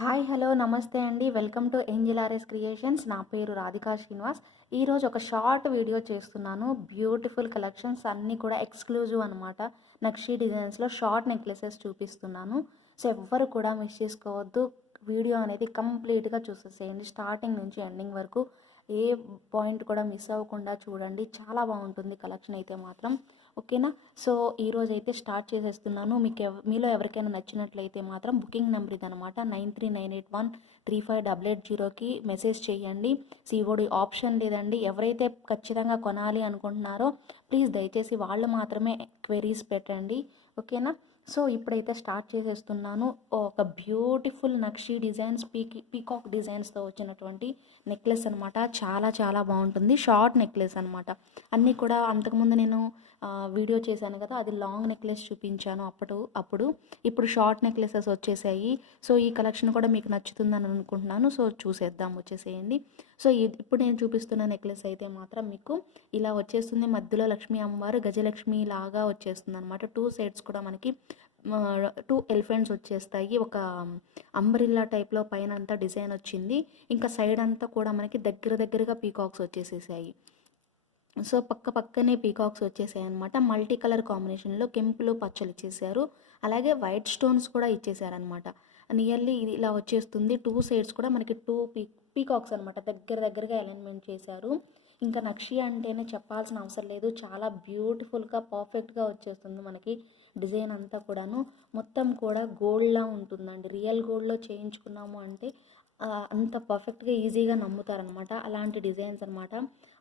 Hi hello నమస్తే అండి. Welcome to Angel RS creations. నా పేరు రాధికా శ్రీనివాస్. ఈరోజు ఒక షార్ట్ వీడియో చేస్తున్నాను. బ్యూటిఫుల్ కలెక్షన్స్ అన్నీ కూడా ఎక్స్క్లూజివ్ అనమాట. నక్షి డిజైన్స్లో షార్ట్ నెక్లెసెస్ చూపిస్తున్నాను. సో ఎవ్వరు కూడా మిస్ చేసుకోవద్దు. వీడియో అనేది కంప్లీట్గా చూసేసేయండి, స్టార్టింగ్ నుంచి ఎండింగ్ వరకు. ఏ పాయింట్ కూడా మిస్ అవ్వకుండా చూడండి. చాలా బాగుంటుంది కలెక్షన్ అయితే మాత్రం. ఓకేనా? సో ఈరోజు అయితే స్టార్ట్ చేసేస్తున్నాను. మీలో ఎవరికైనా నచ్చినట్లయితే మాత్రం బుకింగ్ నెంబర్ ఇదనమాట, 9398135880కి మెసేజ్ చేయండి. సిఓడి ఆప్షన్ లేదండి. ఎవరైతే ఖచ్చితంగా కొనాలి అనుకుంటున్నారో ప్లీజ్ దయచేసి వాళ్ళు మాత్రమే క్వెరీస్ పెట్టండి. ఓకేనా? సో ఇప్పుడైతే స్టార్ట్ చేసేస్తున్నాను. ఒక బ్యూటిఫుల్ నక్షి డిజైన్స్, పీకాక్ డిజైన్స్తో వచ్చినటువంటి నెక్లెస్ అనమాట. చాలా చాలా బాగుంటుంది. షార్ట్ నెక్లెస్ అనమాట. అన్నీ కూడా అంతకుముందు నేను వీడియో చేశాను కదా, అది లాంగ్ నెక్లెస్ చూపించాను అప్పుడు. ఇప్పుడు షార్ట్ నెక్లెసెస్ వచ్చేసాయి. సో ఈ కలెక్షన్ కూడా మీకు నచ్చుతుందని అనుకుంటున్నాను. సో చూసేద్దాం, వచ్చేసేయండి. సో ఇప్పుడు నేను చూపిస్తున్న నెక్లెస్ అయితే మాత్రం మీకు ఇలా వచ్చేస్తుంది. మధ్యలో లక్ష్మీ అమ్మవారు గజలక్ష్మి లాగా వచ్చేస్తుంది అనమాట. 2 సైడ్స్ కూడా మనకి 2 ఎలిఫెంట్స్ వచ్చేస్తాయి. ఒక అంబ్రిల్లా టైప్లో పైన అంతా డిజైన్ వచ్చింది. ఇంకా సైడ్ అంతా కూడా మనకి దగ్గరగా పీకాక్స్ వచ్చేసేసాయి. సో పక్కనే పీకాక్స్ వచ్చేసాయి అనమాట. మల్టీ కలర్ కాంబినేషన్లో కెంపులు పచ్చలు ఇచ్చేసారు. అలాగే వైట్ స్టోన్స్ కూడా ఇచ్చేసారనమాట. నియర్లీ ఇది ఇలా వచ్చేస్తుంది. 2 సైడ్స్ కూడా మనకి 2 పీకాక్స్ అనమాట దగ్గరగా అలైన్మెంట్ చేశారు. ఇంకా నక్షి అంటేనే చెప్పాల్సిన అవసరం లేదు. చాలా బ్యూటిఫుల్గా పర్ఫెక్ట్గా వచ్చేస్తుంది మనకి డిజైన్ అంతా కూడాను. మొత్తం కూడా గోల్డ్లా ఉంటుందండి. రియల్ గోల్డ్లో చేయించుకున్నాము అంటే అంత పర్ఫెక్ట్గా ఈజీగా నమ్ముతారనమాట. అలాంటి డిజైన్స్ అనమాట.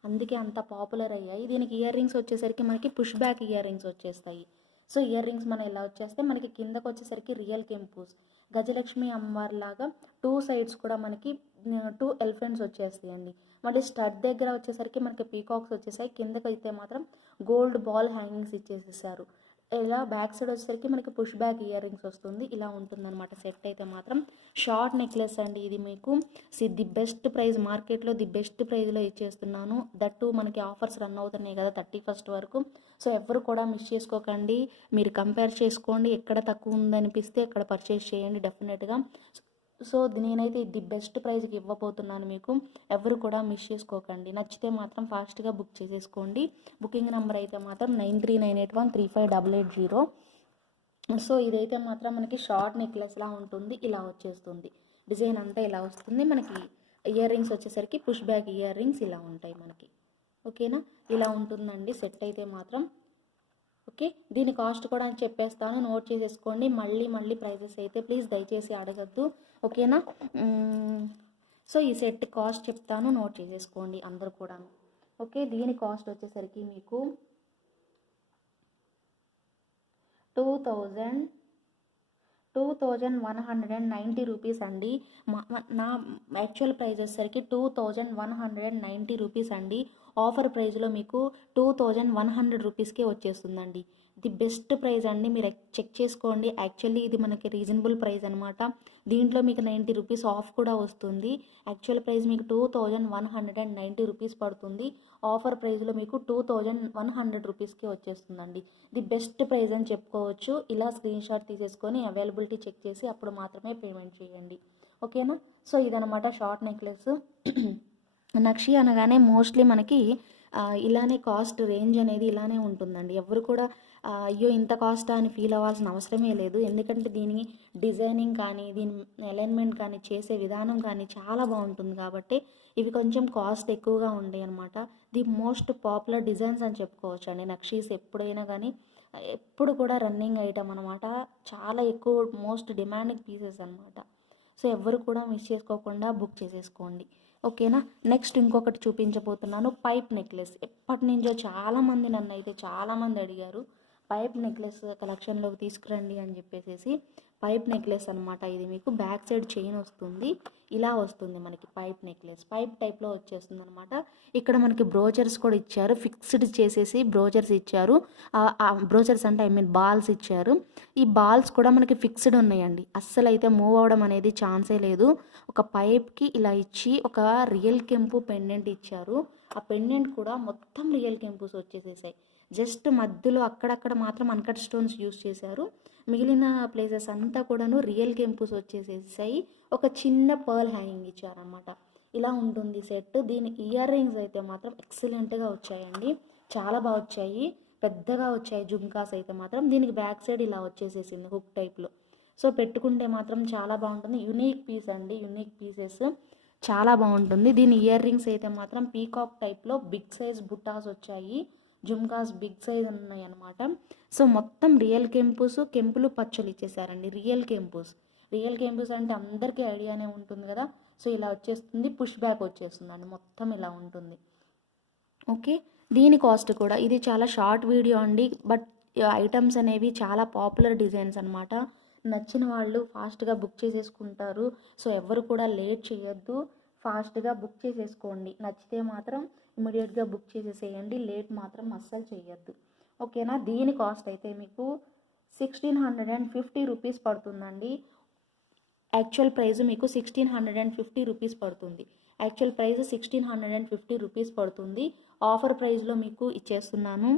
అందుకే అంత పాపులర్ అయ్యాయి. దీనికి ఇయర్ రింగ్స్ వచ్చేసరికి మనకి పుష్ బ్యాక్ ఇయర్ రింగ్స్ వచ్చేస్తాయి. సో ఇయర్ రింగ్స్ మన ఇలా వచ్చేస్తే మనకి కిందకు వచ్చేసరికి రియల్ కెంపూస్ గజలక్ష్మి అమ్మవారి లాగా 2 సైడ్స్ కూడా మనకి 2 ఎలిఫెంట్స్ వచ్చేస్తాయండి. మళ్ళీ స్టడ్ దగ్గర వచ్చేసరికి మనకి పీకాక్స్ వచ్చేసాయి. కిందకి అయితే మాత్రం గోల్డ్ బాల్ హ్యాంగింగ్స్ ఇచ్చేసేసారు. ఇలా బ్యాక్ సైడ్ వచ్చేసరికి మనకి పుష్ బ్యాక్ ఇయర్ రింగ్స్ వస్తుంది. ఇలా ఉంటుందన్నమాట సెట్ అయితే మాత్రం. షార్ట్ నెక్లెస్ అండి ఇది. మీకు ది బెస్ట్ ప్రైస్, మార్కెట్లో ది బెస్ట్ ప్రైస్లో ఇచ్చేస్తున్నాను. దట్టు మనకి ఆఫర్స్ రన్ అవుతున్నాయి కదా 31st వరకు. సో ఎవరు కూడా మిస్ చేసుకోకండి. మీరు కంపేర్ చేసుకోండి. ఎక్కడ తక్కువ ఉందనిపిస్తే అక్కడ పర్చేస్ చేయండి డెఫినెట్గా. సో నేనైతే ది బెస్ట్ ప్రైస్కి ఇవ్వబోతున్నాను మీకు. ఎవరు కూడా మిస్ చేసుకోకండి. నచ్చితే మాత్రం ఫాస్ట్గా బుక్ చేసేసుకోండి. బుకింగ్ నెంబర్ అయితే మాత్రం 9398135880. సో ఇదైతే మాత్రం మనకి షార్ట్ నెక్లెస్లా ఉంటుంది. ఇలా వచ్చేస్తుంది. డిజైన్ అంతా ఇలా వస్తుంది. మనకి ఇయర్ రింగ్స్ వచ్చేసరికి పుష్ బ్యాక్ ఇయర్ రింగ్స్ ఇలా ఉంటాయి మనకి. ఓకేనా? ఇలా ఉంటుందండి సెట్ అయితే మాత్రం. ఓకే, దీని కాస్ట్ కూడా అని చెప్పేస్తాను, నోట్ చేసేసుకోండి. మళ్ళీ ప్రైజెస్ అయితే ప్లీజ్ దయచేసి అడగద్దు. ఓకేనా? సో ఈ సెట్ కాస్ట్ చెప్తాను, నోట్ చేసేసుకోండి అందరు కూడా. ఓకే, దీని కాస్ట్ వచ్చేసరికి మీకు 2190 రూపీస్ అండి. నా యాక్చువల్ ప్రైస్ వచ్చేసరికి 2190 రూపీస్ అండి. ఆఫర్ ప్రైస్లో మీకు 2100 రూపీస్కే వచ్చేస్తుందండి. ది బెస్ట్ ప్రైస్ అండి. మీరు చెక్ చేసుకోండి. యాక్చువల్లీ ఇది మనకి రీజనబుల్ ప్రైస్ అనమాట. దీంట్లో మీకు 90 రూపీస్ ఆఫ్ కూడా వస్తుంది. యాక్చువల్ ప్రైస్ మీకు 2190 రూపీస్ పడుతుంది. ఆఫర్ ప్రైస్లో మీకు 2100 రూపీస్కే వచ్చేస్తుందండి. ది బెస్ట్ ప్రైస్ అని చెప్పుకోవచ్చు. ఇలా స్క్రీన్ షాట్ తీసేసుకొని అవైలబిలిటీ చెక్ చేసి అప్పుడు మాత్రమే పేమెంట్ చేయండి. ఓకేనా? సో ఇదనమాట షార్ట్ నెక్లెస్. నక్షి అనగానే మోస్ట్లీ మనకి ఇలానే కాస్ట్ రేంజ్ అనేది ఇలానే ఉంటుందండి. ఎవరు కూడా అయ్యో ఇంత కాస్ట్ అని ఫీల్ అవ్వాల్సిన అవసరమే లేదు. ఎందుకంటే దీని డిజైనింగ్ కానీ, దీని అలైన్మెంట్ కానీ, చేసే విధానం కానీ చాలా బాగుంటుంది కాబట్టి ఇవి కొంచెం కాస్ట్ ఎక్కువగా ఉంటాయి అనమాట. ది మోస్ట్ పాపులర్ డిజైన్స్ అని చెప్పుకోవచ్చు అండి. నక్షీస్ ఎప్పుడైనా కానీ ఎప్పుడు కూడా రన్నింగ్ ఐటమ్ అనమాట. చాలా ఎక్కువ మోస్ట్ డిమాండింగ్ పీసెస్ అనమాట. సో ఎవరు కూడా మిస్ చేసుకోకుండా బుక్ చేసేసుకోండి. ఓకేనా? నెక్స్ట్ ఇంకొకటి చూపించబోతున్నాను, పైప్ నెక్లెస్. ఎప్పటి నుంచో చాలామంది నన్ను అయితే చాలామంది అడిగారు పైప్ నెక్లెస్ కలెక్షన్లోకి తీసుకురండి అని చెప్పేసి. పైప్ నెక్లెస్ అనమాట ఇది. మీకు బ్యాక్ సైడ్ చైన్ వస్తుంది. ఇలా వస్తుంది మనకి పైప్ నెక్లెస్. పైప్ టైప్లో వచ్చేస్తుంది అనమాట. ఇక్కడ మనకి బ్రోచర్స్ కూడా ఇచ్చారు. ఫిక్స్డ్ చేసేసి బ్రోచర్స్ ఇచ్చారు. బ్రోచర్స్ అంటే బాల్స్ ఇచ్చారు. ఈ బాల్స్ కూడా మనకి ఫిక్స్డ్ ఉన్నాయండి. అస్సలు అయితే మూవ్ అవడం అనేది ఛాన్సే లేదు. ఒక పైప్కి ఇలా ఇచ్చి ఒక రియల్ కెంపు పెండెంట్ ఇచ్చారు. ఆ పెండెంట్ కూడా మొత్తం రియల్ కెంపుస్ వచ్చేసేసాయి. జస్ట్ మధ్యలో అక్కడక్కడ మాత్రం అన్కట్ స్టోన్స్ యూస్ చేశారు. మిగిలిన ప్లేసెస్ అంతా కూడాను రియల్ కెంపుస్ వచ్చేసేసాయి. ఒక చిన్న పర్ల్ హ్యాంగింగ్ ఇచ్చారనమాట. ఇలా ఉంటుంది సెట్. దీని ఇయర్ రింగ్స్ అయితే మాత్రం ఎక్సలెంట్గా వచ్చాయండి, చాలా బాగా వచ్చాయి, పెద్దగా వచ్చాయి జుమ్కాస్ అయితే మాత్రం. దీనికి బ్యాక్ సైడ్ ఇలా వచ్చేసేసింది హుక్ టైప్లో. సో పెట్టుకుంటే మాత్రం చాలా బాగుంటుంది. యునీక్ పీస్ అండి, యునీక్ పీసెస్, చాలా బాగుంటుంది. దీని ఇయర్ రింగ్స్ అయితే మాత్రం పీకాక్ టైప్లో బిగ్ సైజ్ బుట్టాస్ వచ్చాయి, జుమ్కాస్ బిగ్ సైజ్ ఉన్నాయి అనమాట. సో మొత్తం రియల్ కెంపుస్, కెంపులు పచ్చలు ఇచ్చేసారండి. రియల్ కెంపుస్ అంటే అందరికీ ఐడియానే ఉంటుంది కదా. సో ఇలా వచ్చేస్తుంది, పుష్ బ్యాక్ వచ్చేస్తుందండి, మొత్తం ఇలా ఉంటుంది. ఓకే, దీని కాస్ట్ కూడా, ఇది చాలా షార్ట్ వీడియో అండి, బట్ ఐటమ్స్ అనేవి చాలా పాపులర్ డిజైన్స్ అనమాట. నచ్చిన వాళ్ళు ఫాస్ట్గా బుక్ చేసేసుకుంటారు. సో ఎవరు కూడా లేట్ చేయొద్దు, ఫాస్ట్గా బుక్ చేసేసుకోండి. నచ్చితే మాత్రం ఇమీడియట్గా బుక్ చేసేసేయండి, లేట్ మాత్రం అస్సలు చేయొద్దు. ఓకేనా. దీని కాస్ట్ అయితే మీకు 1650 రూపీస్ పడుతుందండి. యాక్చువల్ ప్రైస్ మీకు 1650 రూపీస్ పడుతుంది. యాక్చువల్ ప్రైస్ 1650 రూపీస్ పడుతుంది. ఆఫర్ ప్రైస్లో మీకు ఇచ్చేస్తున్నాను.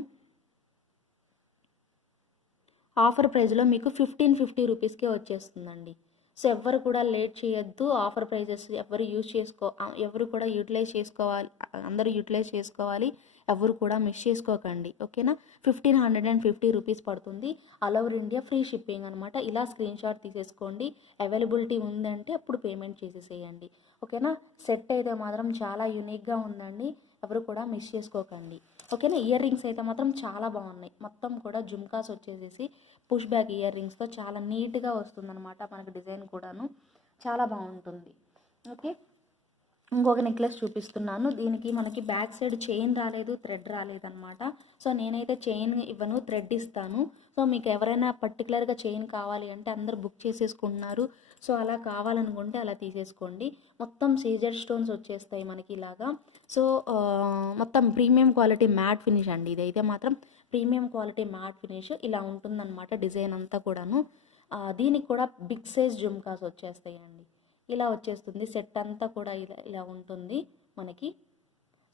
ఆఫర్ ప్రైస్లో మీకు 1550 రూపీస్కే వచ్చేస్తుందండి. సో ఎవరు కూడా లేట్ చేయొద్దు. ఆఫర్ ప్రైజెస్ ఎవరు కూడా యూటిలైజ్ చేసుకోవాలి, అందరూ యూటిలైజ్ చేసుకోవాలి, ఎవరు కూడా మిస్ చేసుకోకండి. ఓకేనా. 1550 రూపీస్ పడుతుంది. All over India free shipping అనమాట. ఇలా స్క్రీన్ షాట్ తీసేసుకోండి, అవైలబిలిటీ ఉందంటే అప్పుడు పేమెంట్ చేసేసేయండి. ఓకేనా. సెట్ అయితే మాత్రం చాలా యూనిక్గా ఉందండి, ఎవరు కూడా మిస్ చేసుకోకండి. ఓకేనా. ఇయర్ రింగ్స్ అయితే మాత్రం చాలా బాగున్నాయి, మొత్తం కూడా జుమ్కాస్ వచ్చేసేసి పుష్ బ్యాక్ ఇయర్ రింగ్స్తో చాలా నీట్గా వస్తుందన్నమాట. మనకు డిజైన్ కూడాను చాలా బాగుంటుంది. ఓకే, ఇంకొక నెక్లెస్ చూపిస్తున్నాను. దీనికి మనకి బ్యాక్ సైడ్ చైన్ రాలేదు, థ్రెడ్ రాలేదన్నమాట. సో నేనైతే చైన్ ఇవ్వను, థ్రెడ్ ఇస్తాను. సో మీకు ఎవరైనా పర్టికులర్గా చైన్ కావాలి అంటే అందరు బుక్ చేసేసుకుంటున్నారు. సో అలా కావాలనుకుంటే అలా తీసేసుకోండి. మొత్తం సీజర్ స్టోన్స్ వచ్చేస్తాయి మనకి ఇలాగా. సో మొత్తం ప్రీమియం క్వాలిటీ మ్యాట్ ఫినిష్ అండి, ఇదైతే మాత్రం ప్రీమియం క్వాలిటీ మ్యాట్ ఫినిష్. ఇలా ఉంటుందన్నమాట డిజైన్ అంతా కూడాను. దీనికి కూడా బిగ్ సైజ్ జుమ్కాస్ వచ్చేస్తాయండి. ఇలా వచ్చేస్తుంది సెట్ అంతా కూడా, ఇలా ఉంటుంది మనకి.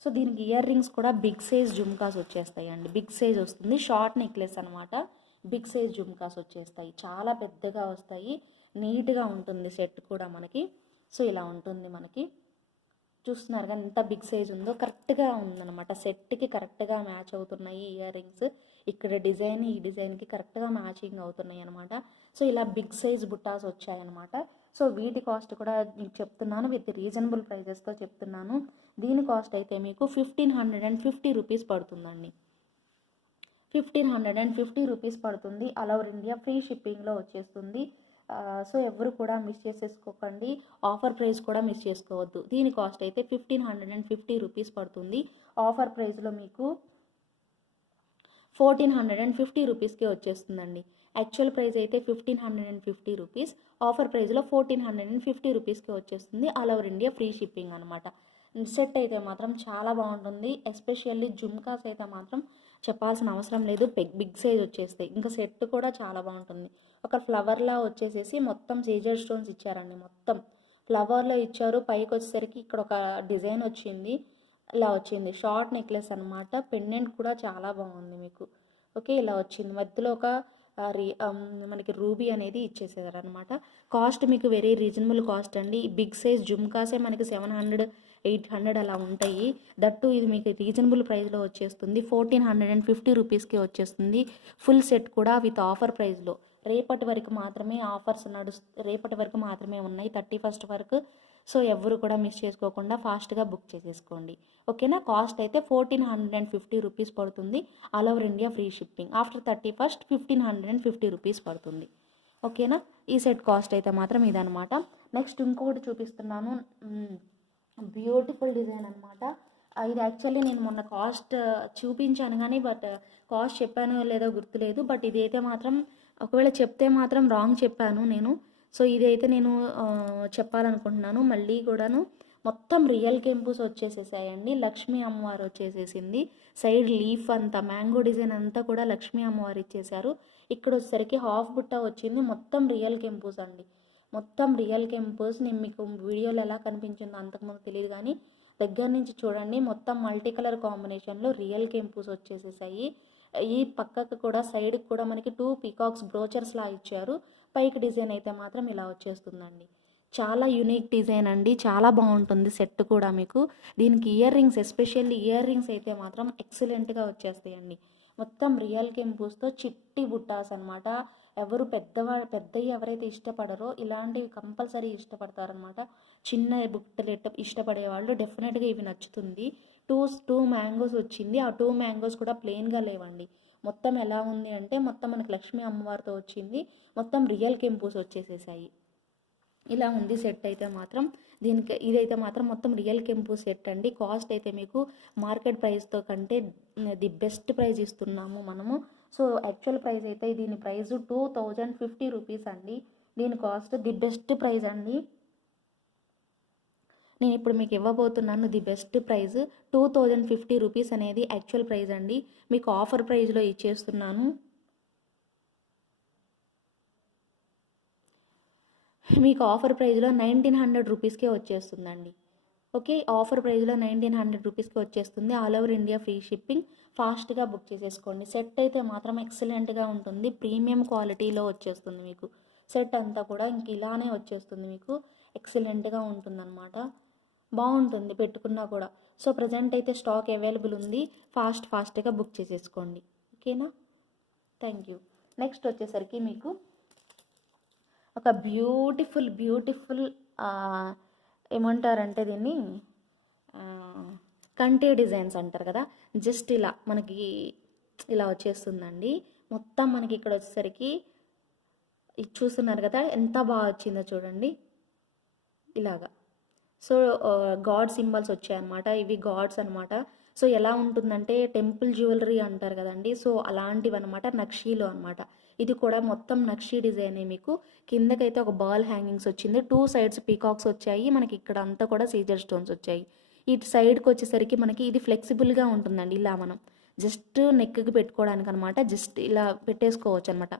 సో దీనికి ఇయర్ రింగ్స్ కూడా బిగ్ సైజ్ జుమ్కాస్ వచ్చేస్తాయండి, బిగ్ సైజ్ వస్తుంది. షార్ట్ నెక్లెస్ అనమాట, బిగ్ సైజ్ జుమ్కాస్ వచ్చేస్తాయి, చాలా పెద్దగా వస్తాయి, నీట్గా ఉంటుంది సెట్ కూడా మనకి. సో ఇలా ఉంటుంది మనకి. చూస్తున్నారు కానీ ఎంత బిగ్ సైజ్ ఉందో, కరెక్ట్గా ఉందన్నమాట, సెట్కి కరెక్ట్గా మ్యాచ్ అవుతున్నాయి ఇయర్ రింగ్స్. ఇక్కడ డిజైన్ ఈ డిజైన్కి కరెక్ట్గా మ్యాచింగ్ అవుతున్నాయి అనమాట. సో ఇలా బిగ్ సైజ్ బుట్టాస్ వచ్చాయన్నమాట. సో వీటి కాస్ట్ కూడా మీకు చెప్తున్నాను, విత్ రీజనబుల్ ప్రైజెస్తో చెప్తున్నాను. దీని కాస్ట్ అయితే మీకు 1550 రూపీస్ పడుతుందండి. 1550 రూపీస్ పడుతుంది. ఆల్ ఓవర్ ఇండియా ఫ్రీ షిప్పింగ్లో వచ్చేస్తుంది. సో ఎవరు కూడా మిస్ చేసేసుకోకండి, ఆఫర్ ప్రైస్ కూడా మిస్ చేసుకోవద్దు. దీని కాస్ట్ అయితే 1550 రూపీస్ పడుతుంది. ఆఫర్ ప్రైస్లో మీకు 1450 రూపీస్కే వచ్చేస్తుందండి. యాక్చువల్ ప్రైస్ అయితే 1550 రూపీస్, ఆఫర్ ప్రైస్లో 1450 రూపీస్కి వచ్చేస్తుంది. All over India free shipping అనమాట. సెట్ అయితే మాత్రం చాలా బాగుంటుంది. ఎస్పెషల్లీ జుమ్కాస్ అయితే మాత్రం చెప్పాల్సిన అవసరం లేదు, బిగ్ సైజ్ వచ్చేస్తాయి. ఇంకా సెట్ కూడా చాలా బాగుంటుంది. ఒక ఫ్లవర్లా వచ్చేసేసి మొత్తం సీజర్ స్టోన్స్ ఇచ్చారండి, మొత్తం ఫ్లవర్లో ఇచ్చారు. పైకి వచ్చేసరికి ఇక్కడ ఒక డిజైన్ వచ్చింది, ఇలా వచ్చింది. షార్ట్ నెక్లెస్ అనమాట. పెండెంట్ కూడా చాలా బాగుంది మీకు. ఓకే, ఇలా వచ్చింది. మధ్యలో ఒక మనకి రూబీ అనేది ఇచ్చేసేదారు అనమాట. కాస్ట్ మీకు వెరీ రీజనబుల్ కాస్ట్ అండి. బిగ్ సైజ్ జుమ్కాసే మనకి 700, 800 అలా ఉంటాయి. దట్టు ఇది మీకు రీజనబుల్ ప్రైస్లో వచ్చేస్తుంది. 1450 రూపీస్కి వచ్చేస్తుంది. ఫుల్ సెట్ కూడా విత్ ఆఫర్ ప్రైస్లో. రేపటి వరకు మాత్రమే ఆఫర్స్ రేపటి వరకు మాత్రమే ఉన్నాయి, 31st వరకు. సో ఎవరు కూడా మిస్ చేసుకోకుండా ఫాస్ట్గా బుక్ చేసేసుకోండి. ఓకేనా. కాస్ట్ అయితే 1450 రూపీస్ పడుతుంది. All over India free shipping. After 31st 1550 rupees పడుతుంది. ఓకేనా. ఈ సెట్ కాస్ట్ అయితే మాత్రం ఇదనమాట. నెక్స్ట్ ఇంకొకటి చూపిస్తున్నాను, బ్యూటిఫుల్ డిజైన్ అనమాట. ఇది యాక్చువల్లీ నేను మొన్న కాస్ట్ చూపించాను కానీ బట్ కాస్ట్ చెప్పానో లేదో గుర్తులేదు. బట్ ఇదైతే మాత్రం ఒకవేళ చెప్తే మాత్రం రాంగ్ చెప్పాను నేను. సో ఇదైతే నేను చెప్పాలనుకుంటున్నాను. మళ్ళీ కూడాను మొత్తం రియల్ కెంపుస్ వచ్చేసేసాయండి. లక్ష్మీ అమ్మవారు వచ్చేసేసింది. సైడ్ లీఫ్ అంతా మ్యాంగో డిజైన్ అంతా కూడా లక్ష్మీ అమ్మవారు ఇచ్చేసారు. ఇక్కడ వచ్చేసరికి హాఫ్ బుట్ట వచ్చింది. మొత్తం రియల్ కెంపుస్ అండి, మొత్తం రియల్ కెంపుస్. నేను మీకు వీడియోలో ఎలా కనిపించిందో అంతకుముందు తెలియదు కానీ దగ్గర నుంచి చూడండి, మొత్తం మల్టీ కలర్ కాంబినేషన్లో రియల్ కెంపుస్ వచ్చేసేసాయి. ఈ పక్కకు కూడా సైడ్కి కూడా మనకి 2 పీకాక్స్ బ్రోచర్స్లా ఇచ్చారు. పైకి డిజైన్ అయితే మాత్రం ఇలా వచ్చేస్తుందండి. చాలా యూనిక్ డిజైన్ అండి, చాలా బాగుంటుంది సెట్ కూడా మీకు. దీనికి ear rings, especially ear rings అయితే మాత్రం ఎక్సలెంట్గా వచ్చేస్తాయండి. మొత్తం రియల్ కెంపుస్తో చిట్టి బుట్టాస్ అనమాట. ఎవరు పెద్దవి ఎవరైతే ఇష్టపడరో ఇలాంటివి కంపల్సరీ ఇష్టపడతారనమాట. చిన్న బుట్టలు ఇష్టపడే వాళ్ళు డెఫినెట్గా ఇవి నచ్చుతుంది. టూ మ్యాంగోస్ వచ్చింది. ఆ 2 మ్యాంగోస్ కూడా ప్లెయిన్గా లేవండి. మొత్తం ఎలా ఉంది అంటే మొత్తం మనకి లక్ష్మీ అమ్మవారితో వచ్చింది. మొత్తం రియల్ కెంపుస్ వచ్చేసేసాయి. ఇలా ఉంది సెట్ అయితే మాత్రం. ఇదైతే మాత్రం మొత్తం రియల్ కెంపు సెట్ అండి. కాస్ట్ అయితే మీకు మార్కెట్ ప్రైస్తో కంటే ది బెస్ట్ ప్రైస్ ఇస్తున్నాము మనము. సో యాక్చువల్ ప్రైస్ అయితే దీని ప్రైస్ 2050 రూపీస్ అండి. దీని కాస్ట్ ది బెస్ట్ ప్రైస్ అండి. నేను ఇప్పుడు మీకు ఇవ్వబోతున్నాను ది బెస్ట్ ప్రైస్ 2050 రూపీస్ అనేది యాక్చువల్ ప్రైస్ అండి. మీకు ఆఫర్ ప్రైస్లో ఇచ్చేస్తున్నాను. మీకు ఆఫర్ ప్రైస్లో 1900 రూపీస్కే వచ్చేస్తుందండి. ఓకే, ఆఫర్ ప్రైస్లో 1900 రూపీస్కి వచ్చేస్తుంది. All over India free shipping. ఫాస్ట్గా బుక్ చేసేసుకోండి. సెట్ అయితే మాత్రం ఎక్సలెంట్గా ఉంటుంది. ప్రీమియం క్వాలిటీలో వచ్చేస్తుంది మీకు. సెట్ అంతా కూడా ఇంక ఇలానే వచ్చేస్తుంది మీకు. ఎక్సలెంట్గా ఉంటుందన్నమాట. బాగుంటుంది పెట్టుకున్నా కూడా. సో ప్రజెంట్ అయితే స్టాక్ అవైలబుల్ ఉంది. ఫాస్ట్గా బుక్ చేసేసుకోండి. ఓకేనా, థ్యాంక్ యూ. నెక్స్ట్ వచ్చేసరికి మీకు ఒక బ్యూటిఫుల్ ఏమంటారంటే దీన్ని కంటే డిజైన్స్ అంటారు కదా. జస్ట్ ఇలా మనకి ఇలా వచ్చేస్తుందండి. మొత్తం మనకి ఇక్కడ వచ్చేసరికి ఇది చూస్తున్నారు కదా ఎంత బాగా వచ్చిందో చూడండి ఇలాగా. సో గాడ్ సింబల్స్ వచ్చాయన్నమాట. ఇవి గాడ్స్ అనమాట. సో ఎలా ఉంటుందంటే టెంపుల్ జ్యువెలరీ అంటారు కదండి. సో అలాంటివి అనమాట, నక్షీలో అనమాట. ఇది కూడా మొత్తం నక్షీ డిజైనే. మీకు కిందకైతే ఒక బాల్ హ్యాంగింగ్స్ వచ్చింది. 2 సైడ్స్ పీకాక్స్ వచ్చాయి. మనకి ఇక్కడ అంతా కూడా సీజర్ స్టోన్స్ వచ్చాయి. ఇటు సైడ్కి వచ్చేసరికి మనకి ఇది ఫ్లెక్సిబుల్గా ఉంటుందండి. ఇలా మనం జస్ట్ నెక్కి పెట్టుకోవడానికి అనమాట. జస్ట్ ఇలా పెట్టేసుకోవచ్చు అనమాట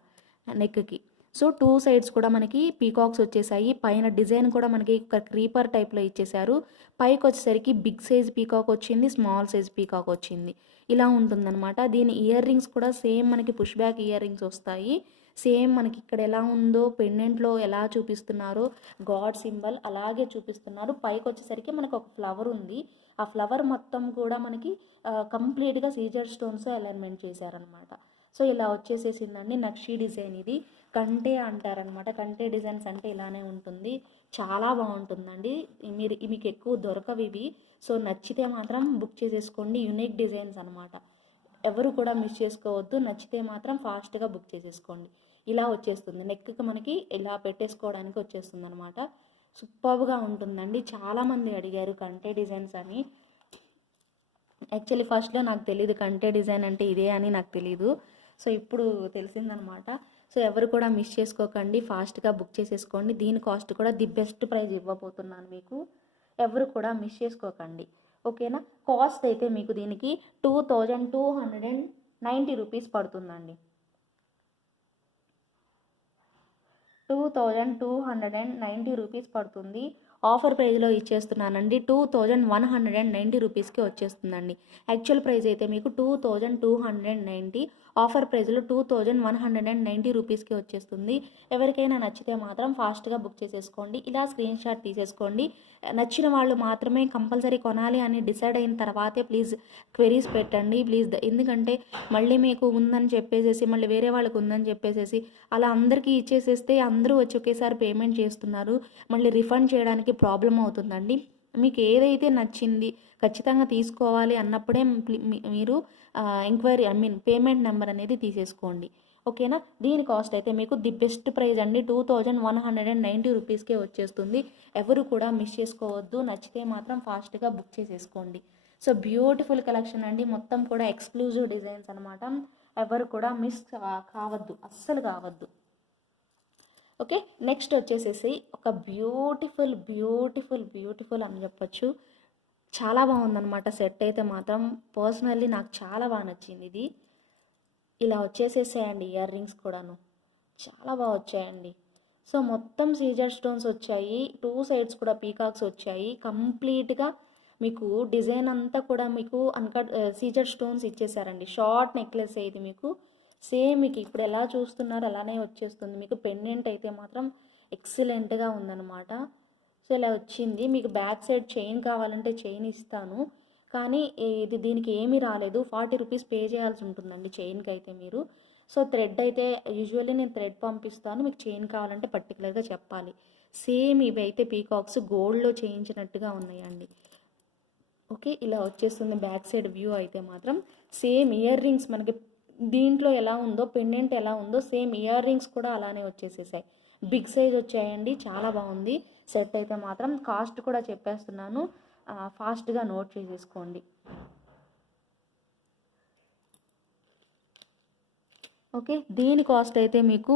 నెక్కి. సో 2 సైడ్స్ కూడా మనకి పీకాక్స్ వచ్చేసాయి. పైన డిజైన్ కూడా మనకి ఒక క్రీపర్ టైప్లో ఇచ్చేసారు. పైకి వచ్చేసరికి బిగ్ సైజ్ పీకాక్ వచ్చింది, స్మాల్ సైజ్ పీకాక్ వచ్చింది. ఇలా ఉంటుందన్నమాట. దీని ఇయర్ రింగ్స్ కూడా సేమ్ మనకి పుష్ బ్యాక్ ఇయర్ రింగ్స్ వస్తాయి. సేమ్ మనకి ఇక్కడ ఎలా ఉందో పెండెంట్లో ఎలా చూపిస్తున్నారో గాడ్ సింబల్ అలాగే చూపిస్తున్నారు. పైకి వచ్చేసరికి మనకు ఒక ఫ్లవర్ ఉంది. ఆ ఫ్లవర్ మొత్తం కూడా మనకి కంప్లీట్గా సీజర్ స్టోన్స్ అలైన్మెంట్ చేశారనమాట. సో ఇలా వచ్చేసేసిందండి నక్షీ డిజైన్. ఇది కంటే అంటారనమాట. కంటే డిజైన్స్ అంటే ఇలానే ఉంటుంది. చాలా బాగుంటుందండి. మీకు ఎక్కువ దొరకవు ఇవి. సో నచ్చితే మాత్రం బుక్ చేసేసుకోండి. యూనిక్ డిజైన్స్ అనమాట. ఎవరు కూడా మిస్ చేసుకోవద్దు. నచ్చితే మాత్రం ఫాస్ట్గా బుక్ చేసేసుకోండి. ఇలా వచ్చేస్తుంది నెక్కి మనకి ఇలా పెట్టేసుకోవడానికి వచ్చేస్తుంది అనమాట. సూపర్గా ఉంటుందండి. చాలామంది అడిగారు కంటే డిజైన్స్ అని. యాక్చువల్లీ ఫస్ట్లో నాకు తెలియదు కంటే డిజైన్ అంటే ఇదే అని నాకు తెలీదు. సో ఇప్పుడు తెలిసిందనమాట. సో ఎవరు కూడా మిస్ చేసుకోకండి. ఫాస్ట్గా బుక్ చేసేసుకోండి. దీని కాస్ట్ కూడా ది బెస్ట్ ప్రైజ్ ఇవ్వబోతున్నాను మీకు. ఎవరు కూడా మిస్ చేసుకోకండి. ఓకేనా. కాస్ట్ అయితే మీకు దీనికి 2290 రూపీస్ పడుతుందండి. 2290 రూపీస్ పడుతుంది. ఆఫర్ ప్రైస్లో ఇచ్చేస్తున్నానండి. 2190 రూపీస్కి వచ్చేస్తుందండి. యాక్చువల్ ప్రైస్ అయితే మీకు 2290. ఆఫర్ ప్రైస్లో 2190 రూపీస్కి వచ్చేస్తుంది. ఎవరికైనా నచ్చితే మాత్రం ఫాస్ట్గా బుక్ చేసేసుకోండి. ఇలా స్క్రీన్ షాట్ తీసేసుకోండి. నచ్చిన వాళ్ళు మాత్రమే కంపల్సరీ కొనాలి అని డిసైడ్ అయిన తర్వాతే ప్లీజ్ క్వెరీస్ పెట్టండి ప్లీజ్. ఎందుకంటే మళ్ళీ మీకు ఉందని చెప్పేసేసి మళ్ళీ వేరే వాళ్ళకి ఉందని చెప్పేసేసి అలా అందరికీ ఇచ్చేసేస్తే అందరూ వచ్చి ఒకేసారి పేమెంట్ చేస్తున్నారు. మళ్ళీ రిఫండ్ చేయడానికి ప్రాబ్లం అవుతుందండి. మీకు ఏదైతే నచ్చింది ఖచ్చితంగా తీసుకోవాలి అన్నప్పుడే మీరు పేమెంట్ నెంబర్ అనేది తీసేసుకోండి. ఓకేనా. దీని కాస్ట్ అయితే మీకు ది బెస్ట్ ప్రైస్ అండి. 2190 రూపీస్కే వచ్చేస్తుంది. ఎవరు కూడా మిస్ చేసుకోవద్దు. నచ్చితే మాత్రం ఫాస్ట్గా బుక్ చేసేసుకోండి. సో బ్యూటిఫుల్ కలెక్షన్ అండి. మొత్తం కూడా ఎక్స్క్లూజివ్ డిజైన్స్ అనమాట. ఎవరు కూడా మిస్ కావద్దు, అస్సలు కావద్దు. ఓకే. నెక్స్ట్ వచ్చేసేసి ఒక బ్యూటిఫుల్ అని చెప్పచ్చు. చాలా బాగుందన్నమాట సెట్ అయితే మాత్రం. పర్సనల్లీ నాకు చాలా బాగా నచ్చింది ఇది. ఇలా వచ్చేసేసాయండి ఇయర్ రింగ్స్ కూడాను చాలా బాగా వచ్చాయండి. సో మొత్తం సీజర్ స్టోన్స్ వచ్చాయి. 2 సైడ్స్ కూడా పీకాక్స్ వచ్చాయి. కంప్లీట్గా మీకు డిజైన్ అంతా కూడా మీకు అన్కట్ సీజర్ స్టోన్స్ ఇచ్చేసారండి. షార్ట్ నెక్లెస్ ఇది మీకు సేమ్ మీకు ఇప్పుడు ఎలా చూస్తున్నారో అలానే వచ్చేస్తుంది. మీకు పెండెంట్ అయితే మాత్రం ఎక్సలెంట్గా ఉందన్నమాట. సో ఇలా వచ్చింది. మీకు బ్యాక్ సైడ్ చైన్ కావాలంటే చైన్ ఇస్తాను, కానీ ఇది దీనికి ఏమీ రాలేదు. 40 రూపీస్ పే చేయాల్సి ఉంటుందండి చైన్కి అయితే మీరు. సో థ్రెడ్ అయితే యూజువల్లీ నేను థ్రెడ్ పంపిస్తాను, మీకు చైన్ కావాలంటే పర్టికులర్గా చెప్పాలి. సేమ్ ఇవి అయితే పీకాక్స్ గోల్డ్లో చేయించినట్టుగా ఉన్నాయండి. ఓకే, ఇలా వచ్చేస్తుంది బ్యాక్ సైడ్ వ్యూ అయితే మాత్రం. సేమ్ ఇయర్ రింగ్స్ మనకి దీంట్లో ఎలా ఉందో పెండెంట్ ఎలా ఉందో సేమ్ ఇయర్ రింగ్స్ కూడా అలానే వచ్చేసేసాయి. బిగ్ సైజ్ వచ్చాయండి, చాలా బాగుంది సెట్ అయితే మాత్రం. కాస్ట్ కూడా చెప్పేస్తున్నాను, ఫాస్ట్గా నోట్ చేసేసుకోండి. ఓకే, దీని కాస్ట్ అయితే మీకు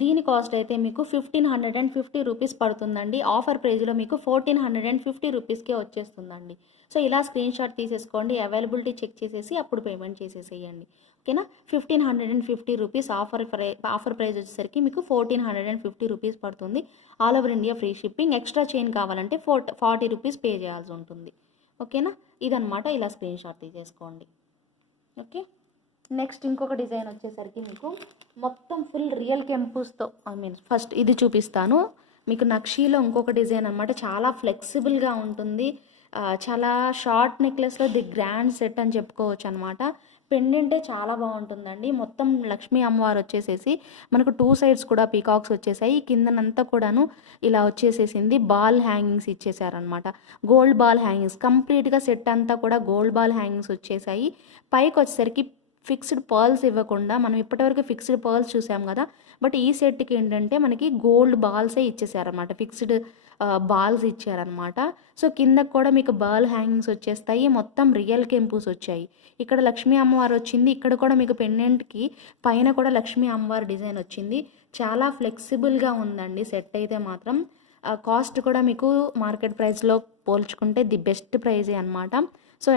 దీని కాస్ట్ అయితే మీకు 1550 రూపీస్ పడుతుందండి. ఆఫర్ ప్రైజ్లో మీకు 1450 రూపీస్కే వచ్చేస్తుందండి. సో ఇలా స్క్రీన్ షాట్ తీసేసుకోండి, అవైలబిలిటీ చెక్ చేసేసి అప్పుడు పేమెంట్ చేసేసేయండి. ఓకేనా, 1550 రూపీస్ ఆఫర్ ప్రైస్ వచ్చేసరికి మీకు 1450 రూపీస్ పడుతుంది. All over India free shipping. Extra chain కావాలంటే 40 రూపీస్ పే చేయాల్సి ఉంటుంది. ఓకేనా, ఇదనమాట. ఇలా స్క్రీన్ షాట్ తీసేసుకోండి. ఓకే, నెక్స్ట్ ఇంకొక డిజైన్ వచ్చేసరికి మీకు మొత్తం ఫుల్ రియల్ కెంపుస్తో ఫస్ట్ ఇది చూపిస్తాను మీకు. నక్షీలో ఇంకొక డిజైన్ అనమాట, చాలా ఫ్లెక్సిబుల్గా ఉంటుంది. చాలా షార్ట్ నెక్లెస్లో ది గ్రాండ్ సెట్ అని చెప్పుకోవచ్చు అనమాట. పెండెంటే చాలా బాగుంటుందండి. మొత్తం లక్ష్మీ అమ్మవారు వచ్చేసేసి మనకు 2 సైడ్స్ కూడా పీకాక్స్ వచ్చేసాయి. కిందనంతా కూడాను ఇలా వచ్చేసేసింది. బాల్ హ్యాంగింగ్స్ ఇచ్చేసారనమాట, గోల్డ్ బాల్ హ్యాంగింగ్స్. కంప్లీట్గా సెట్ అంతా కూడా గోల్డ్ బాల్ హ్యాంగింగ్స్ వచ్చేసాయి. పైకి వచ్చేసరికి ఫిక్స్డ్ పర్ల్స్ ఇవ్వకుండా, మనం ఇప్పటివరకు ఫిక్స్డ్ పర్ల్స్ చూసాం కదా, బట్ ఈ సెట్కి ఏంటంటే మనకి గోల్డ్ బాల్సే ఇచ్చేసారనమాట, ఫిక్స్డ్ బాల్స్ ఇచ్చారనమాట. సో కిందకు కూడా మీకు బాల్ హ్యాంగింగ్స్ వచ్చేస్తాయి. మొత్తం రియల్ కెంపుస్ వచ్చాయి. ఇక్కడ లక్ష్మీ అమ్మవారు వచ్చింది, ఇక్కడ కూడా మీకు పెండెంట్కి పైన కూడా లక్ష్మీ అమ్మవారి డిజైన్ వచ్చింది. చాలా ఫ్లెక్సిబుల్గా ఉందండి సెట్ అయితే మాత్రం. కాస్ట్ కూడా మీకు మార్కెట్ ప్రైస్లో పోల్చుకుంటే ది బెస్ట్ ప్రైజే అనమాట. సో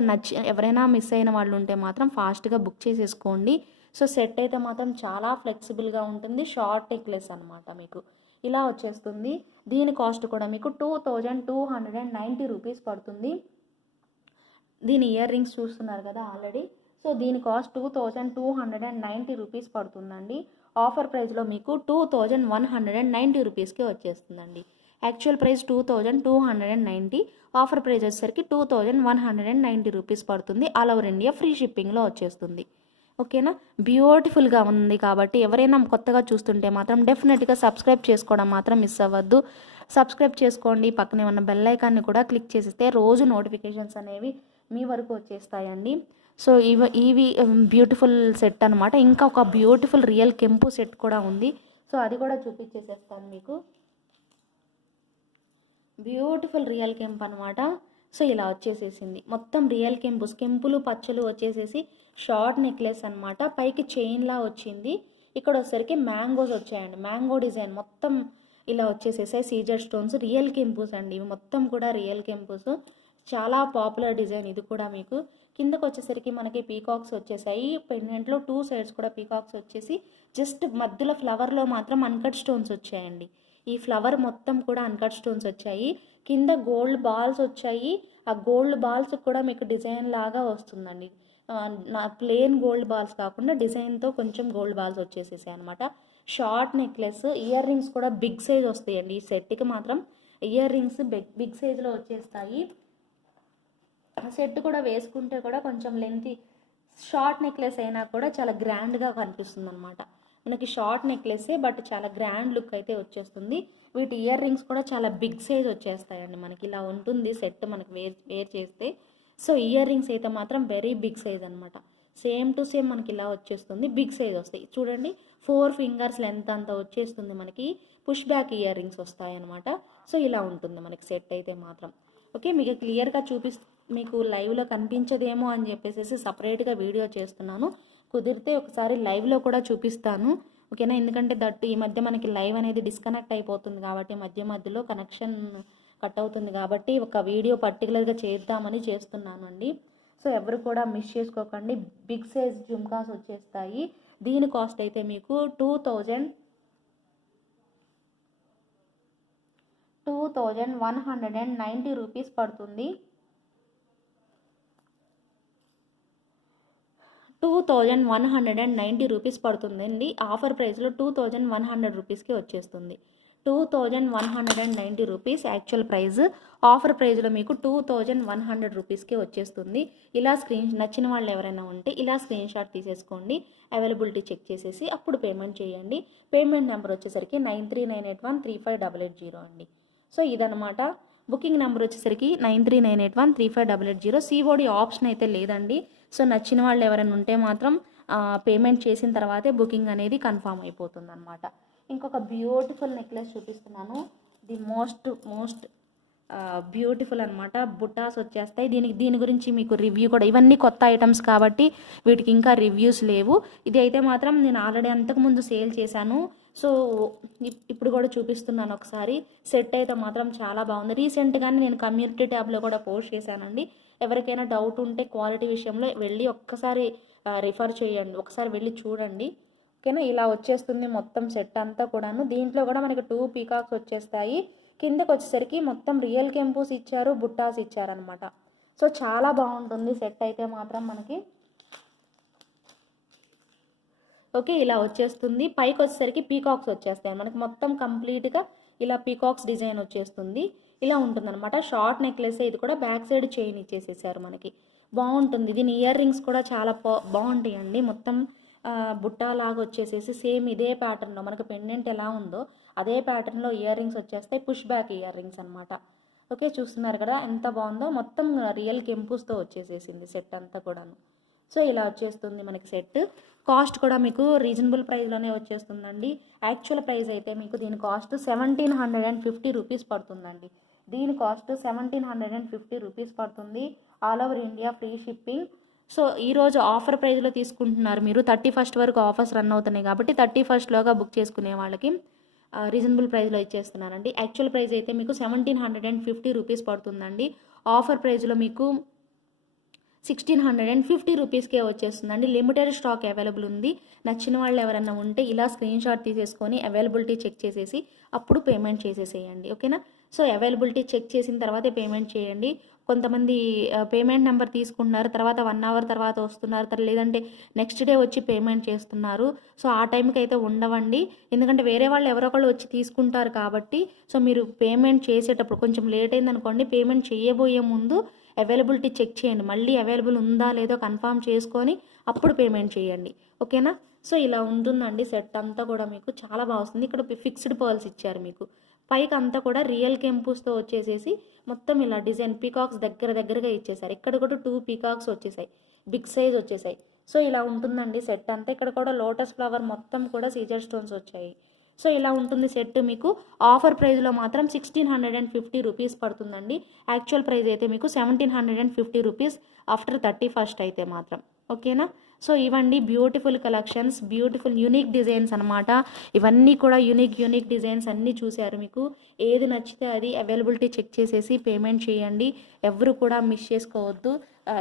ఎవరైనా మిస్ అయిన వాళ్ళు ఉంటే మాత్రం ఫాస్ట్గా బుక్ చేసేసుకోండి. సో సెట్ అయితే మాత్రం చాలా ఫ్లెక్సిబుల్గా ఉంటుంది. షార్ట్ నెక్లెస్ అనమాట మీకు ఇలా వచ్చేస్తుంది. దీని కాస్ట్ కూడా మీకు 2290 రూపీస్ పడుతుంది. దీని ఇయర్ రింగ్స్ చూస్తున్నారు కదా ఆల్రెడీ. సో దీని కాస్ట్ 2290 రూపీస్ పడుతుందండి. ఆఫర్ ప్రైస్లో మీకు 2190 రూపీస్కి వచ్చేస్తుందండి. యాక్చువల్ ప్రైస్ 2290, ఆఫర్ ప్రైస్ వచ్చేసరికి 2190 రూపీస్ పడుతుంది. ఆల్ ఓవర్ ఇండియా ఫ్రీ షిప్పింగ్లో వచ్చేస్తుంది. ఓకేనా, బ్యూటిఫుల్గా ఉంది కాబట్టి ఎవరైనా కొత్తగా చూస్తుంటే మాత్రం డెఫినెట్గా సబ్స్క్రైబ్ చేసుకోవడం మాత్రం మిస్ అవ్వద్దు. సబ్స్క్రైబ్ చేసుకోండి, పక్కనే ఉన్న బెల్ ఐకాన్ని కూడా క్లిక్ చేసిస్తే రోజు నోటిఫికేషన్స్ అనేవి మీ వరకు వచ్చేస్తాయండి. సో ఇవి బ్యూటిఫుల్ సెట్ అనమాట. ఇంకా ఒక బ్యూటిఫుల్ రియల్ కెంపు సెట్ కూడా ఉంది. సో అది కూడా చూపించేసేస్తాను మీకు. బ్యూటిఫుల్ రియల్ కెంప్ అనమాట. సో ఇలా వచ్చేసేసింది మొత్తం రియల్ కెంపులు పచ్చలు వచ్చేసేసి షార్ట్ నెక్లెస్ అనమాట. పైకి చైన్లా వచ్చింది. ఇక్కడ వచ్చేసరికి మ్యాంగోస్ వచ్చాయండి, మ్యాంగో డిజైన్ మొత్తం ఇలా వచ్చేసేసాయి. సీజర్ స్టోన్స్ రియల్ కెంపుస్ అండి, ఇవి మొత్తం కూడా రియల్ కెంపుస్. చాలా పాపులర్ డిజైన్ ఇది కూడా మీకు. కిందకు వచ్చేసరికి మనకి పీకాక్స్ వచ్చేసాయి. పెండెంట్లో 2 సైడ్స్ కూడా పీకాక్స్ వచ్చేసి జస్ట్ మధ్యలో ఫ్లవర్లో మాత్రం అన్కట్ స్టోన్స్ వచ్చాయండి. ఈ ఫ్లవర్ మొత్తం కూడా అన్కట్ స్టోన్స్ వచ్చాయి. కింద గోల్డ్ బాల్స్ వచ్చాయి. ఆ గోల్డ్ బాల్స్ కూడా మీకు డిజైన్ లాగా వస్తుందండి. ప్లేన్ గోల్డ్ బాల్స్ కాకుండా డిజైన్తో కొంచెం గోల్డ్ బాల్స్ వచ్చేసేసాయి అనమాట. Short necklace. ఇయర్ రింగ్స్ కూడా బిగ్ సైజ్ వస్తాయండి. ఈ సెట్కి మాత్రం ఇయర్ రింగ్స్ బిగ్ సైజ్లో వచ్చేస్తాయి. సెట్ కూడా వేసుకుంటే కూడా కొంచెం లెంతీ షార్ట్ నెక్లెస్ అయినా కూడా చాలా గ్రాండ్గా కనిపిస్తుంది అనమాట. మనకి షార్ట్ నెక్లెసే బట్ చాలా గ్రాండ్ లుక్ అయితే వచ్చేస్తుంది. వీటి ఇయర్ రింగ్స్ కూడా చాలా బిగ్ సైజ్ వచ్చేస్తాయండి. మనకి ఇలా ఉంటుంది సెట్ మనకి వేర్ చేస్తే. సో ఇయర్ రింగ్స్ అయితే మాత్రం వెరీ బిగ్ సైజ్ అనమాట. సేమ్ టు సేమ్ మనకి ఇలా వచ్చేస్తుంది, బిగ్ సైజ్ వస్తాయి. చూడండి 4 ఫింగర్స్ లెంత్ అంతా వచ్చేస్తుంది మనకి. పుష్ బ్యాక్ ఇయర్ రింగ్స్ వస్తాయి అనమాట. సో ఇలా ఉంటుంది మనకి సెట్ అయితే మాత్రం. ఓకే, మీకు క్లియర్గా మీకు లైవ్లో కనిపించదేమో అని చెప్పేసి సపరేట్గా వీడియో చేస్తున్నాను. కుదిరితే ఒకసారి లైవ్లో కూడా చూపిస్తాను. ఓకేనా, ఎందుకంటే ఈ మధ్య మనకి లైవ్ అనేది డిస్కనెక్ట్ అయిపోతుంది కాబట్టి మధ్యలో కనెక్షన్ కట్ అవుతుంది కాబట్టి ఒక వీడియో పర్టికులర్గా చేద్దామని చేస్తున్నాను అండి. సో ఎవరు కూడా మిస్ చేసుకోకండి. బిగ్ సైజ్ జుమ్కాస్ వచ్చేస్తాయి. దీని కాస్ట్ అయితే మీకు 2190 రూపీస్ పడుతుంది. 2190 రూపీస్ పడుతుందండి. ఆఫర్ ప్రైస్లో 2100 రూపీస్కి వచ్చేస్తుంది. 2190 రూపీస్ యాక్చువల్ ప్రైస్. ఆఫర్ ప్రైస్లో మీకు 2100 రూపీస్కి వచ్చేస్తుంది. ఇలా నచ్చిన వాళ్ళు ఎవరైనా ఉంటే ఇలా స్క్రీన్ షాట్ తీసేసుకోండి. అవైలబిలిటీ చెక్ చేసేసి అప్పుడు పేమెంట్ చేయండి. పేమెంట్ నెంబర్ వచ్చేసరికి 9398135880 అండి. సో ఇదనమాట. బుకింగ్ నెంబర్ వచ్చేసరికి 9398135880. COD ఆప్షన్ అయితే లేదండి. సో నచ్చిన వాళ్ళు ఎవరైనా ఉంటే మాత్రం పేమెంట్ చేసిన తర్వాతే బుకింగ్ అనేది కన్ఫామ్ అయిపోతుంది అనమాట. ఇంకొక బ్యూటిఫుల్ నెక్లెస్ చూపిస్తున్నాను. ది మోస్ట్ బ్యూటిఫుల్ అనమాట. బుట్టాస్ వచ్చేస్తాయి. దీని గురించి మీకు రివ్యూ కూడా, ఇవన్నీ కొత్త ఐటమ్స్ కాబట్టి వీటికి ఇంకా రివ్యూస్ లేవు. ఇది అయితే మాత్రం నేను ఆల్రెడీ అంతకుముందు సేల్ చేశాను. సో ఇప్పుడు కూడా చూపిస్తున్నాను ఒకసారి. సెట్ అయితే మాత్రం చాలా బాగుంది. రీసెంట్గానే నేను కమ్యూనిటీ ట్యాబ్లో కూడా పోస్ట్ చేశానండి. ఎవరికైనా డౌట్ ఉంటే క్వాలిటీ విషయంలో వెళ్ళి ఒక్కసారి రిఫర్ చేయండి, ఒకసారి వెళ్ళి చూడండి. ఓకేనా. ఇలా వచ్చేస్తుంది మొత్తం సెట్ అంతా కూడాను. దీంట్లో కూడా మనకి 2 పీకాక్స్ వచ్చేస్తాయి. కిందకి వచ్చేసరికి మొత్తం రియల్ కెంపూస్ ఇచ్చారు, బుట్టాస్ ఇచ్చారనమాట. సో చాలా బాగుంటుంది సెట్ అయితే మాత్రం మనకి. ఓకే, ఇలా వచ్చేస్తుంది. పైకి వచ్చేసరికి పీకాక్స్ వచ్చేస్తాయి మనకి. మొత్తం కంప్లీట్గా ఇలా పీకాక్స్ డిజైన్ వచ్చేస్తుంది. ఇలా ఉంటుందన్నమాట. Short necklace. ఇది కూడా బ్యాక్ సైడ్ చైన్ ఇచ్చేసేసారు మనకి. బాగుంటుంది. దీని ఇయర్ రింగ్స్ కూడా చాలా బాగుంటాయండి. మొత్తం బుట్టాలాగా వచ్చేసేసి సేమ్ ఇదే ప్యాటర్న్లో మనకి పెండెంట్ ఎలా ఉందో అదే ప్యాటర్న్లో ఇయర్ రింగ్స్ వచ్చేస్తాయి. పుష్ బ్యాక్ ఇయర్ రింగ్స్ అనమాట. ఓకే, చూస్తున్నారు కదా ఎంత బాగుందో. మొత్తం రియల్ కెంపూస్తో వచ్చేసేసింది సెట్ అంతా కూడాను. సో ఇలా వచ్చేస్తుంది మనకి సెట్. కాస్ట్ కూడా మీకు రీజనబుల్ ప్రైస్లోనే వచ్చేస్తుందండి. యాక్చువల్ ప్రైస్ అయితే మీకు దీని కాస్ట్ 1750 రూపీస్ పడుతుందండి. దీని కాస్ట్ 1750 రూపీస్ పడుతుంది. All over India free shipping. So ఈరోజు ఆఫర్ ప్రైస్లో తీసుకుంటున్నారు మీరు. 31st వరకు ఆఫర్స్ రన్ అవుతున్నాయి కాబట్టి 31స్ట్లోగా బుక్ చేసుకునే వాళ్ళకి రీజనబుల్ ప్రైస్లో ఇచ్చేస్తున్నానండి. యాక్చువల్ ప్రైస్ అయితే మీకు 1750 రూపీస్ పడుతుందండి. ఆఫర్ ప్రైస్లో మీకు 1650 రూపీస్కే వచ్చేస్తుందండి. లిమిటెడ్ స్టాక్ అవైలబుల్ ఉంది. నచ్చిన వాళ్ళు ఎవరైనా ఉంటే ఇలా స్క్రీన్ షాట్ తీసేసుకొని అవైలబిలిటీ చెక్ చేసేసి అప్పుడు పేమెంట్ చేసేసేయండి. ఓకేనా. సో అవైలబిలిటీ చెక్ చేసిన తర్వాతే పేమెంట్ చేయండి. కొంతమంది పేమెంట్ నెంబర్ తీసుకుంటున్నారు, తర్వాత 1 అవర్ తర్వాత వస్తున్నారు, లేదంటే నెక్స్ట్ డే వచ్చి పేమెంట్ చేస్తున్నారు. సో ఆ టైంకి అయితే ఉండవండి. ఎందుకంటే వేరే వాళ్ళు ఎవరొకళ్ళు వచ్చి తీసుకుంటారు కాబట్టి. సో మీరు పేమెంట్ చేసేటప్పుడు కొంచెం లేట్ అయిందనుకోండి, పేమెంట్ చేయబోయే ముందు అవైలబిలిటీ చెక్ చేయండి. మళ్ళీ అవైలబుల్ ఉందా లేదో కన్ఫర్మ్ చేసుకొని అప్పుడు పేమెంట్ చేయండి. ఓకేనా. సో ఇలా ఉంటుందండి సెట్ అంతా కూడా. మీకు చాలా బాగా వస్తుంది. ఇక్కడ ఫిక్స్డ్ పర్ల్స్ ఇచ్చారు మీకు. పైకి అంతా కూడా రియల్ కెంపూస్తో వచ్చేసేసి మొత్తం ఇలా డిజైన్ పీకాక్స్ దగ్గరగా ఇచ్చేసారు. ఇక్కడ కూడా 2 పీకాక్స్ వచ్చేసాయి, బిగ్ సైజ్ వచ్చేసాయి. సో ఇలా ఉంటుందండి సెట్ అంతా. ఇక్కడ కూడా లోటస్ ఫ్లవర్ మొత్తం కూడా సీజర్ స్టోన్స్ వచ్చాయి. సో ఇలా ఉంటుంది సెట్. మీకు ఆఫర్ ప్రైస్లో మాత్రం 1650 రూపీస్ పడుతుందండి. యాక్చువల్ ప్రైస్ అయితే మీకు 1750 రూపీస్ ఆఫ్టర్ 31st అయితే మాత్రం. ఓకేనా. సో ఇవండి beautiful collections, beautiful unique designs అనమాట. ఇవన్నీ కూడా యూనిక్ డిజైన్స్ అన్నీ చూశారు. మీకు ఏది నచ్చితే అది అవైలబిలిటీ చెక్ చేసేసి పేమెంట్ చేయండి. ఎవరు కూడా మిస్ చేసుకోవద్దు.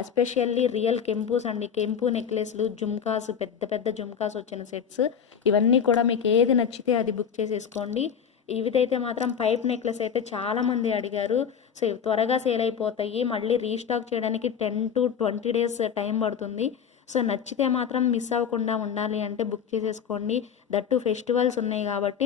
ఎస్పెషల్లీ రియల్ కెంపూస్ అండి. కెంపు నెక్లెస్లు, జుమ్కాస్, పెద్ద జుమ్కాస్ వచ్చిన సెట్స్ ఇవన్నీ కూడా మీకు ఏది నచ్చితే అది బుక్ చేసేసుకోండి. ఇవిదైతే మాత్రం పైప్ నెక్లెస్ అయితే చాలామంది అడిగారు. సో త్వరగా సేల్ అయిపోతాయి. మళ్ళీ రీస్టాక్ చేయడానికి 10 to 20 days టైం పడుతుంది. సో నచ్చితే మాత్రం మిస్ అవ్వకుండా ఉండాలి అంటే బుక్ చేసేసుకోండి. దట్టు ఫెస్టివల్స్ ఉన్నాయి కాబట్టి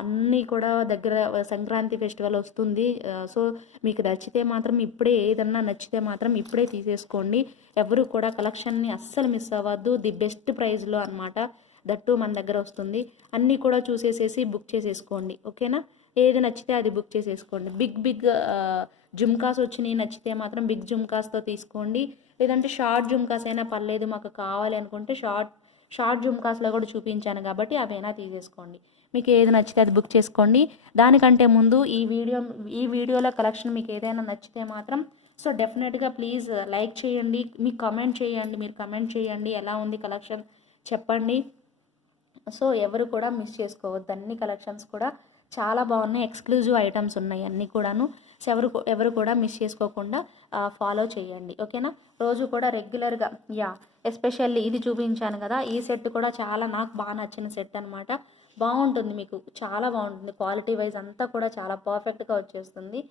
అన్నీ కూడా దగ్గర సంక్రాంతి ఫెస్టివల్ వస్తుంది. సో మీకు నచ్చితే మాత్రం ఇప్పుడే, ఏదన్నా నచ్చితే మాత్రం ఇప్పుడే తీసేసుకోండి. ఎవరు కూడా కలెక్షన్ని అస్సలు మిస్ అవ్వద్దు. ది బెస్ట్ ప్రైస్లో అనమాట. దట్టు మన దగ్గర వస్తుంది. అన్నీ కూడా చూసేసేసి బుక్ చేసేసుకోండి. ఓకేనా. ఏది నచ్చితే అది బుక్ చేసేసుకోండి. బిగ్ జుమ్కాస్ వచ్చినాయి నచ్చితే మాత్రం బిగ్ జుమ్కాస్తో తీసుకోండి. లేదంటే షార్ట్ జుమ్కాస్ అయినా పర్లేదు, మాకు కావాలి అనుకుంటే షార్ట్ జుమ్కాస్లో కూడా చూపించాను కాబట్టి అవైనా తీసేసుకోండి. మీకు ఏది నచ్చితే అది బుక్ చేసుకోండి. దానికంటే ముందు ఈ వీడియోలో కలెక్షన్ మీకు ఏదైనా నచ్చితే మాత్రం సో డెఫినెట్గా ప్లీజ్ లైక్ చేయండి. మీరు కమెంట్ చేయండి ఎలా ఉంది కలెక్షన్ చెప్పండి. సో ఎవరు కూడా మిస్ చేసుకోవద్దు. అన్ని కలెక్షన్స్ కూడా చాలా బాగున్నాయి. ఎక్స్క్లూజివ్ ఐటమ్స్ ఉన్నాయి అన్నీ కూడాను. సో ఎవరు కూడా మిస్ చేసుకోకుండా ఫాలో చేయండి. ఓకేనా? రోజు కూడా రెగ్యులర్గా ఎస్పెషల్లీ ఇది చూపించాను కదా, ఈ సెట్ కూడా చాలా నాకు బాగా నచ్చిన సెట్ అనమాట. బాగుంటుంది, మీకు చాలా బాగుంటుంది. క్వాలిటీ వైజ్ అంతా కూడా చాలా పర్ఫెక్ట్గా వచ్చేస్తుంది.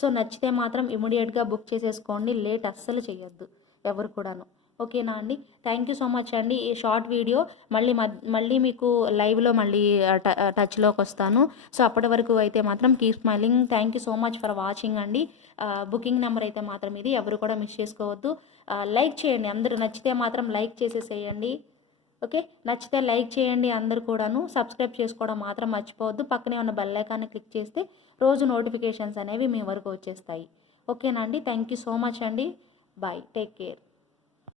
సో నచ్చితే మాత్రం ఇమీడియట్గా బుక్ చేసేసుకోండి. లేట్ అస్సలు చేయొద్దు ఎవరు కూడాను. ఓకేనా అండి? థ్యాంక్ యూ సో మచ్ అండి. ఈ షార్ట్ వీడియో మళ్ళీ మీకు లైవ్లో మళ్ళీ టచ్లోకి వస్తాను. సో అప్పటి వరకు అయితే మాత్రం keep smiling. Thank you so much for watching అండి. బుకింగ్ నెంబర్ అయితే మాత్రం ఇది, ఎవరు కూడా మిస్ చేసుకోవద్దు. లైక్ చేయండి అందరూ, నచ్చితే మాత్రం లైక్ చేసేసేయండి. ఓకే, నచ్చితే లైక్ చేయండి అందరు కూడాను. సబ్స్క్రైబ్ చేసుకోవడం మాత్రం మర్చిపోవద్దు. పక్కనే ఉన్న బెల్ ఐకాన్ని క్లిక్ చేస్తే రోజు నోటిఫికేషన్స్ అనేవి మీ వరకు వచ్చేస్తాయి. ఓకేనా అండి? థ్యాంక్ యూ సో మచ్ అండి. Bye, take care.